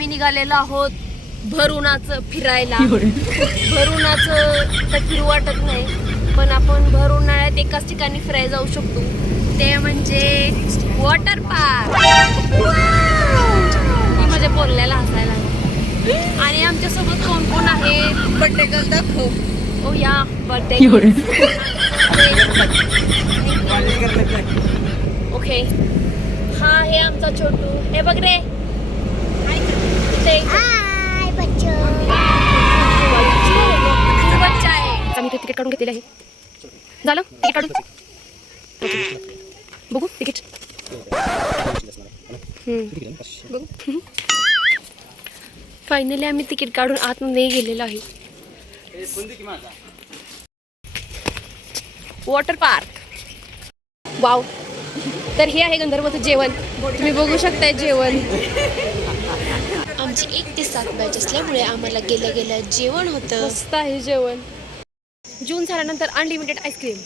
आम्ही निघालेलो आहोत भरुणाचं फिरायला. भरुणाचं तर फिरू वाटत नाही, पण आपण भर उन्हाळ्यात एकाच ठिकाणी फिरायला जाऊ शकतो, ते म्हणजे वॉटर पार्क. माझ्या बोलण्याला हसायला लागलं. आणि आमच्यासोबत कोण कोण आहे? बर्थडे गर्ल दाखव. ओ या बर्थडे. ओके, हा हे आमचा छोटू. हे बघ रे, बच्चा आहे. आम्ही तिकीट काढून घेतलेलं आहे. झालं तिकीट काढून बघू तिकीट. बघू. फायनली आम्ही तिकीट काढून आतमध्ये गेलेलो आहे. Water park. वाव. तर हे आहे गंधर्वचं जेवण. तुम्ही बघू शकताय जेवण. आमची 1 ते 7 बॅच असल्यामुळे आम्हाला गेल्या गेल्या जेवण होतं. मस्त आहे जेवण. जून झाल्यानंतर अनलिमिटेड आईस्क्रीम.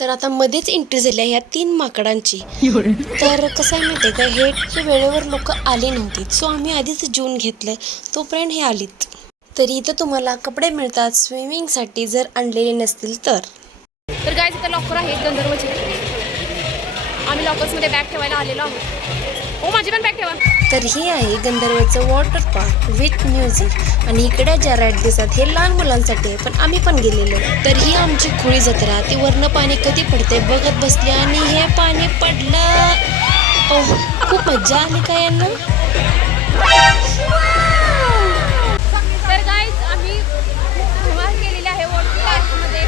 तर आता मध्येच एंट्री झाली आहे ह्या 3 माकडांची. तर कसं आहे माहिती आहे का, हे वेळेवर लोक आले नव्हते, सो आम्ही आधीच जेवून घेतलं, तोपर्यंत हे आलीत. तरी इथं तुम्हाला कपडे मिळतात स्विमिंगसाठी जर आणलेले नसतील तर. तर काय तिथं लॉकर आहे गंधर्वचे. आम्ही लॉकर्समध्ये बॅग ठेवायला आलेलो आहोत. ओ माझी पण बॅग ठेवा. तर हे आहे गंधर्वचं वॉटर पार्क विथ म्युझिक. आणि इकडे ज्या राईड दिसतात हे लहान मुलांसाठी आहे, पण आम्ही पण गेलेलो. तर ही आमची खुळी जत्रा. ती वरनं पाणी कधी पडते बघत बसले आणि हे पाणी पडलं. ओह खूप मज्जा आली काय यांना. तर गाईज आम्ही धमाल केलेली आहे वॉटर पार्कमध्ये.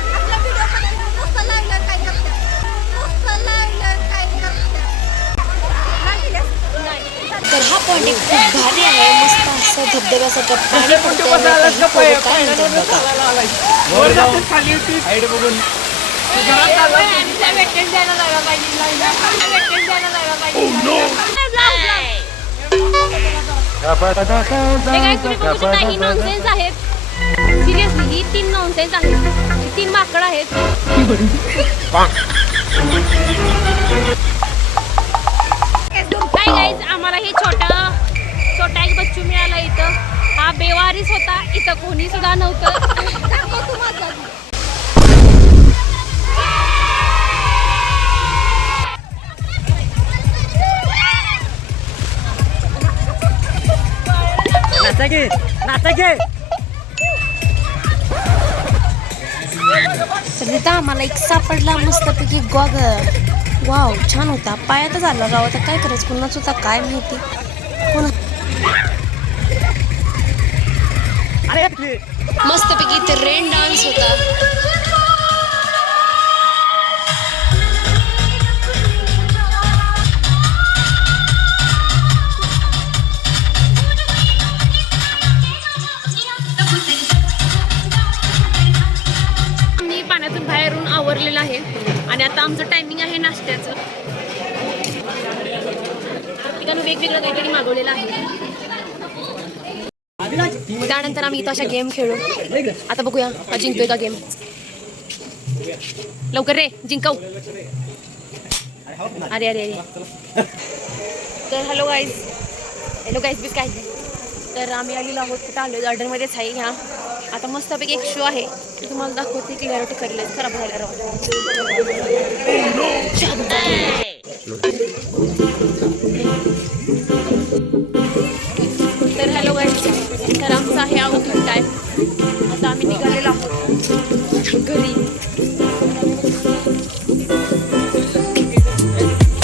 तर हा पॉइंट एक खूप भारी आहे. मस्त असं धबधब्यासारखं पाणी आहेत. सिरियसली ही 3 नॉनसेन्स आहेत. 3 माकड आहेत. गाईज आम्हाला हे छोटा एक बच्चू मिळाला इथं. हा बेवारीस होता, इथं कोणी सुद्धा नव्हतं. तर इथं आम्हाला एक सापडला मस्तपैकी गॉगल. वाव छान होता. पायातच आला राव. आता काय करायचं, कुणाच होता काय माहिती. मस्तपैकी इथे रेन डान्स होता. मी पाण्यातून बाहेरून आवरलेलं आहे आणि आता आमचं टायमिंग आहे नाश्त्याचं. ठिकाणी वेगवेगळं काहीतरी मागवलेलं आहे. त्यानंतर आम्ही इथं अशा गेम खेळू. आता बघूया हा जिंकतोय का गेम. लवकर रे जिंकव. अरे अरे अरे. तर हॅलो गाईज बीस काय. तर आम्ही आलेलो आहोत कुठं आलो गार्डनमध्येच आहे. ह्या आता मस्तपैकी एक शो आहे, तुम्हाला दाखवते. क्लिअरिटी करेल खराब व्हायला राहू. तर हॅलो गाईज, तर आमचा आहे आउटफिट टाईप. आता आम्ही निघालेलो आहोत घरी.